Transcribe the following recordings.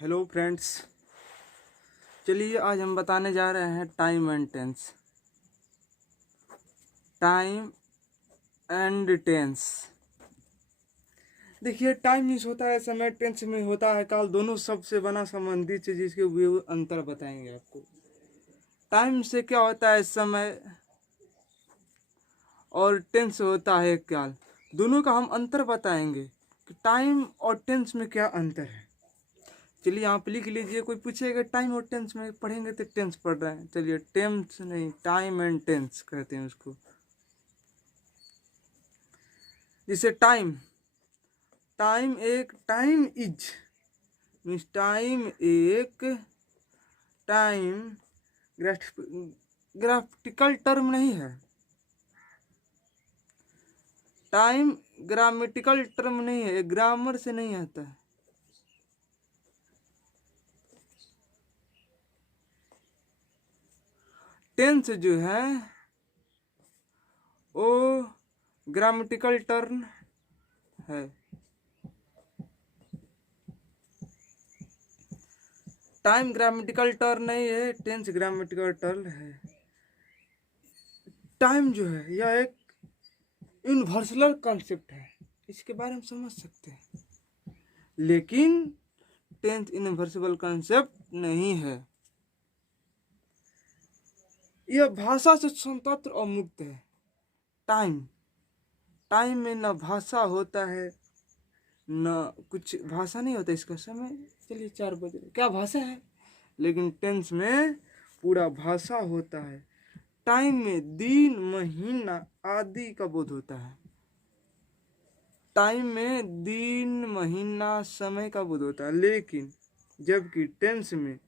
Hello friends, चलिए आज हम बताने जा रहे हैं time and tense. Time and tense. देखिए, टाइम मीन्स होता है समय, टेंस में होता है काल। दोनों शब्द से बना संबंधित चीज, जिसके वे अंतर बताएंगे आपको। टाइम से क्या होता है समय, और टेंस होता है काल। दोनों का हम अंतर बताएंगे कि टाइम और टेंस में क्या अंतर है। चलिए आप लिख लीजिए। कोई पूछेगा टाइम और टेंस में पढ़ेंगे तो टेंस पढ़ रहे हैं। चलिए, टेंस नहीं, टाइम एंड टेंस कहते हैं उसको। जैसे time, time is means time एक टाइम ग्राफिकल टर्म नहीं है। टाइम ग्रामेटिकल टर्म नहीं है, ग्रामर से नहीं आता है। टेंस जो है वो ग्रामेटिकल टर्म है। टाइम ग्रामेटिकल टर्म नहीं है, टेंस ग्रामेटिकल टर्म है। टाइम जो है यह एक यूनिवर्सल कॉन्सेप्ट है, इसके बारे में समझ सकते हैं। लेकिन टेंस यूनिवर्सल कॉन्सेप्ट नहीं है। यह भाषा से स्वतंत्र और मुक्त है। टाइम टाइम में न भाषा होता है, न कुछ भाषा नहीं होता इसका। समय चलिए 4 बज रहे, क्या भाषा है? लेकिन टेंस में पूरा भाषा होता है। टाइम में दिन महीना आदि का बोध होता है। टाइम में दिन महीना समय का बोध होता है, लेकिन जबकि टेंस में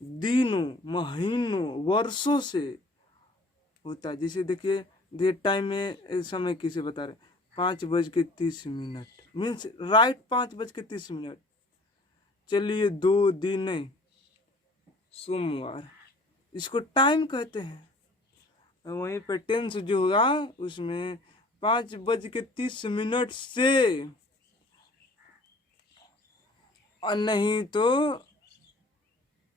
दिनों महीनों वर्षों से होता है। जैसे देखिए टाइम में समय किसे बता रहे, 5:30 मीन्स राइट 5:30। चलिए 2 दिन नहीं, सोमवार, इसको टाइम कहते हैं। वहीं पर टेंस जो होगा उसमें 5:30 से, और नहीं तो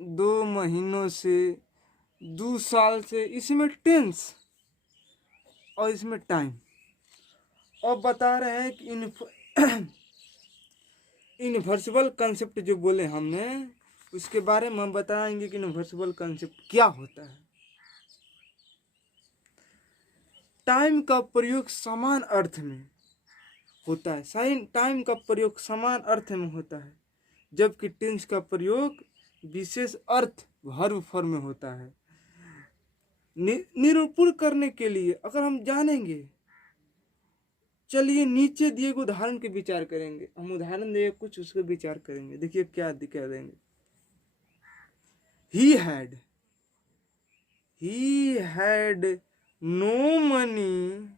2 महीनों से, 2 साल से, इसमें टेंस और इसमें टाइम। और बता रहे हैं कि इनवर्सिबल कंसेप्ट जो बोले हमने, उसके बारे में हम बताएंगे कि इनवर्सिबल कंसेप्ट क्या होता है। टाइम का प्रयोग समान अर्थ में होता है। साइन टाइम का प्रयोग समान अर्थ में होता है, जबकि टेंस का प्रयोग विशेष अर्थ वर्ब फॉर्म में होता है। निरूपण करने के लिए अगर हम जानेंगे, चलिए नीचे दिए गए उदाहरण के विचार करेंगे। हम उदाहरण देंगे कुछ, उसके विचार करेंगे। देखिए क्या दिखा देंगे। He had no money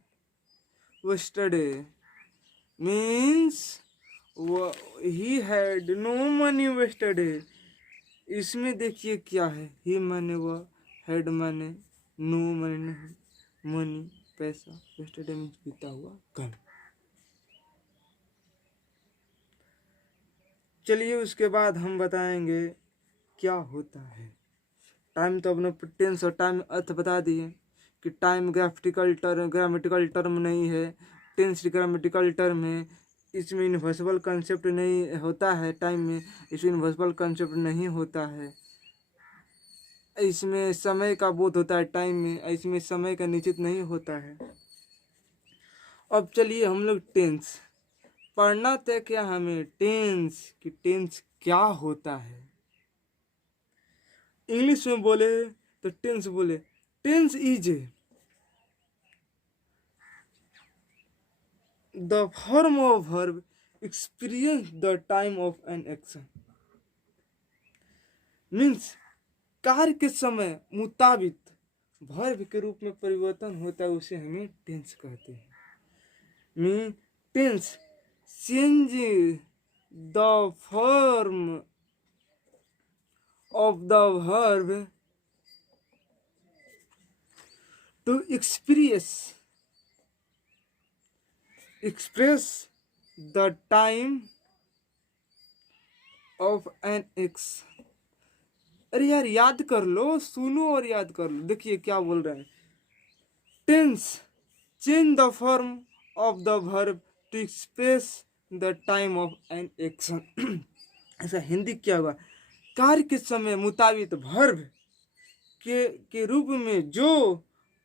yesterday means he had no money yesterday। इसमें देखिए क्या है, ही माने वह, हैड माने नो माने मनी पैसा, yesterday मीन्स बीता हुआ कल। चलिए उसके बाद हम बताएंगे क्या होता है। टाइम तो अपने टेंस और टाइम अर्थ बता दिए कि टाइम ग्रामेटिकल टर्म नहीं है, टेंस ग्रामेटिकल टर्म है। इसमें यूनिवर्सल कंसेप्ट नहीं होता है। टाइम में इसमें यूनिवर्सल कंसेप्ट नहीं होता है। इसमें समय का बोध होता है टाइम में, इसमें समय का निश्चित नहीं होता है। अब चलिए हम लोग टेंस पढ़ना तय क्या हमें, टेंस कि टेंस क्या होता है। इंग्लिश में बोले तो टेंस बोले, tense is the form of verb experience the time of an action. Means कार्य के समय मुताबिक वर्ब के रूप में परिवर्तन होता है, उसे हमें टेंस कहते हैं। Mean tense change the form of the verb to express the time of an ex. अरे यार याद कर लो, सुनो और याद कर लो। देखिए क्या बोल रहा है, tense change the form of the verb to express the time of an action. ऐसा हिंदी क्या हुआ, कार्य के समय मुताबिक वर्ब के रूप में जो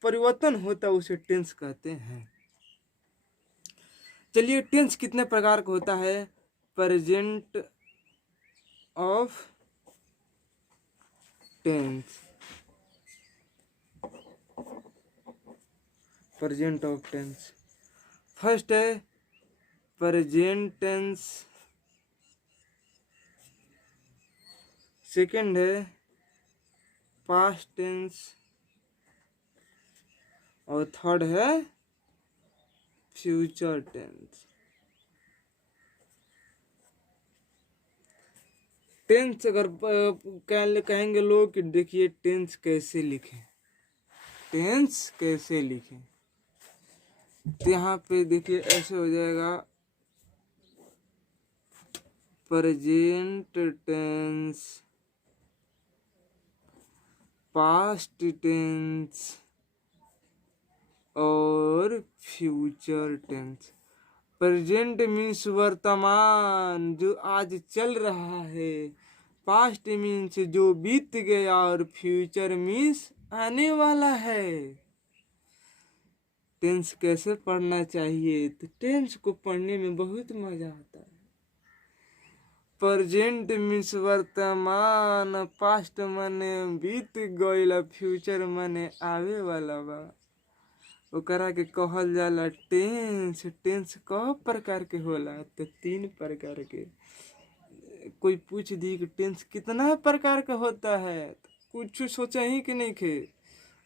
परिवर्तन होता है उसे टेंस कहते हैं। चलिए टेंस कितने प्रकार का होता है, present of tense, present of tense. First है प्रेजेंट टेंस, सेकंड है पास्ट टेंस और थर्ड है फ्यूचर टेंस। टेंस अगर कहेंगे लोग कि देखिए टेंस कैसे लिखें, टेंस कैसे लिखें, तो यहाँ पे देखिए ऐसे हो जाएगा, प्रेजेंट टेंस, पास्ट टेंस और फ्यूचर टेंस। प्रेजेंट मीन्स वर्तमान जो आज चल रहा है, पास्ट मीन्स जो बीत गया और फ्यूचर मीन्स आने वाला है। टेंस कैसे पढ़ना चाहिए, तो टेंस को पढ़ने में बहुत मजा आता है। प्रेजेंट मीन्स वर्तमान, पास्ट माने बीत गईल, फ्यूचर माने आवे वाला बा, ओकरा के कहल जाला टेंस। टेंस कई प्रकार के होला, तो 3 प्रकार के। कोई पूछ दी कि टेंस कितना प्रकार का होता है, कुछ सोचा ही कि नहीं खे,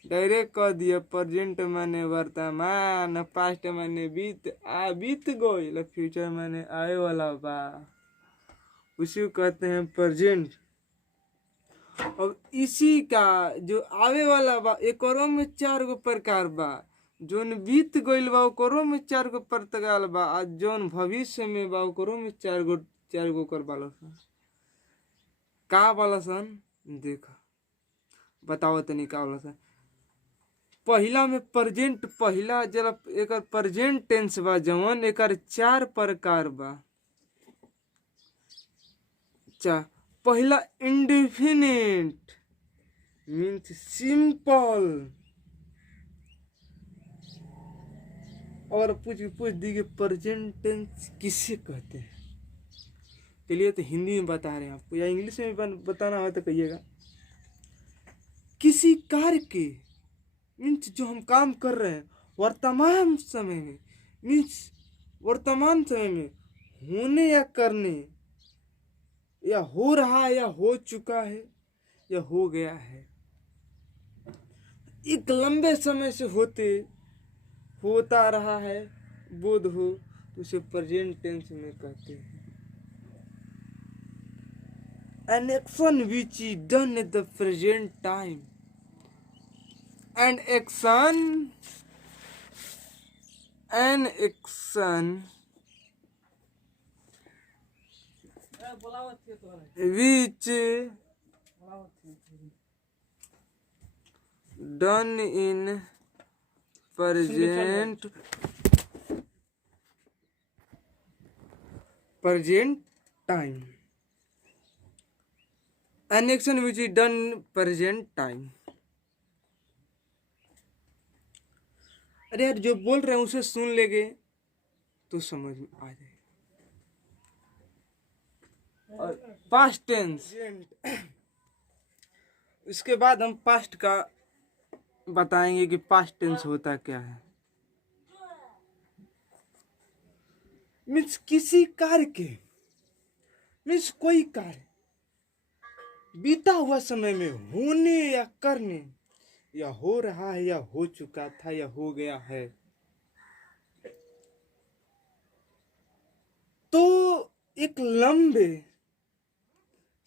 डायरेक्ट कह दिया प्रेजेंट माने वर्तमान, पास्ट माने बीत गईल, फ्यूचर माने आए वाला बा, उसी को कहते हैं प्रेजेंट। और इसी का जो आवे वाला बा एकरो में 4 गो प्रकार बा, जोन बीत गईल बा ओकरो में 4 गो प्रकार बा, आ जोन भविष्य में बा ओकरो में 4 गो कर बाला सन। का बाला सन देखा, बताओ तनी का बाला सन। पहिला में प्रेजेंट, पहिला जरा एक प्रेजेंट टेंस बा जवन एकर 4 प्रकार बा। पहिला इंडेफिनिट मीन्स सिंपल, और पूछ दी कि प्रेजेंट टेंस किसे कहते हैं, चलिए तो हिंदी में बता रहे हैं आपको, या इंग्लिश में बताना हो तो कहिएगा। किसी कार्य के मीन्स जो हम काम कर रहे हैं वर्तमान समय में, मीन्स वर्तमान समय में होने या करने, या हो रहा है या हो चुका है या हो गया है, एक लंबे समय से होता रहा है, बोध हो, तो उसे प्रेजेंट टेंस में कहते हैं। An action which is done at the present time, an action which done in present time, an action which is done present time। अरे यार जो बोल रहे हैं उसे सुन लेंगे तो समझ में आ जाएगा। और पास्ट टेंस, इसके बाद हम पास्ट का बताएंगे कि पास्ट टेंस होता क्या है। मीन्स किसी कार्य के, मीन्स कोई कार्य बीता हुआ समय में होने या करने, या हो रहा है या हो चुका था या हो गया है, तो एक लंबे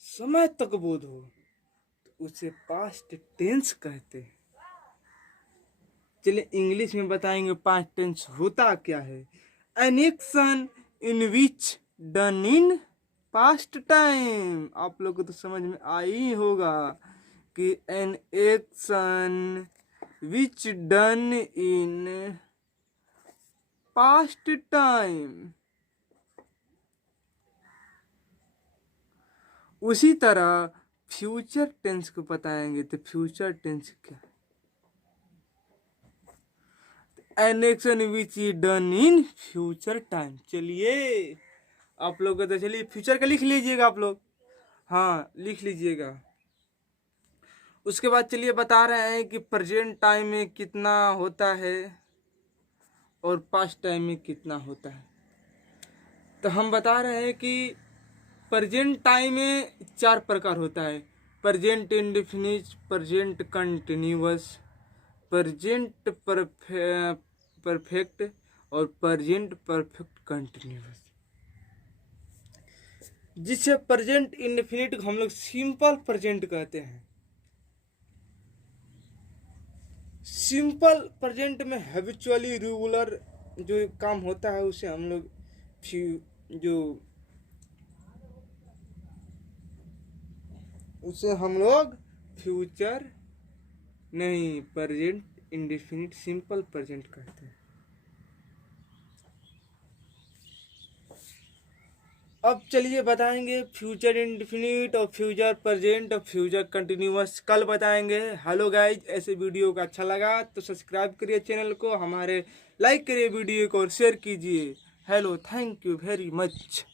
समय तक बोध हो, तो उसे पास्ट टेंस कहते हैं। चलिए इंग्लिश में बताएंगे पास्ट टेंस होता क्या है। An action in which done in past time. आप लोग को तो समझ में आ ही होगा कि an action which done in past time. उसी तरह फ्यूचर टेंस को बताएंगे तो फ्यूचर टेंस क्या, an action which is done in future time. चलिए आप लोग को तो चलिए फ्यूचर का लिख लीजिएगा आप लोग, हाँ लिख लीजिएगा। उसके बाद चलिए बता रहे हैं कि प्रेजेंट टाइम में कितना होता है और पास्ट टाइम में कितना होता है। तो हम बता रहे हैं कि प्रेजेंट टाइम में 4 प्रकार होता है, present indefinite, present continuous, present perfect और प्रेजेंट परफेक्ट कंटिन्यूअस। जिसे प्रेजेंट इंडेफिनिट को हम लोग सिंपल प्रेजेंट कहते हैं। सिंपल प्रेजेंट में हैबिचुअली रेगुलर जो काम होता है उसे हम लोग फ्यूचर नहीं, प्रेजेंट इंडेफिनिट सिंपल प्रेजेंट कहते हैं। अब चलिए बताएंगे फ्यूचर इंडेफिनिट और फ्यूचर प्रेजेंट और फ्यूचर कंटिन्यूअस कल बताएंगे। हेलो गाइज, ऐसे वीडियो का अच्छा लगा तो सब्सक्राइब करिए चैनल को, हमारे लाइक करिए वीडियो को और शेयर कीजिए। Hello, thank you very much.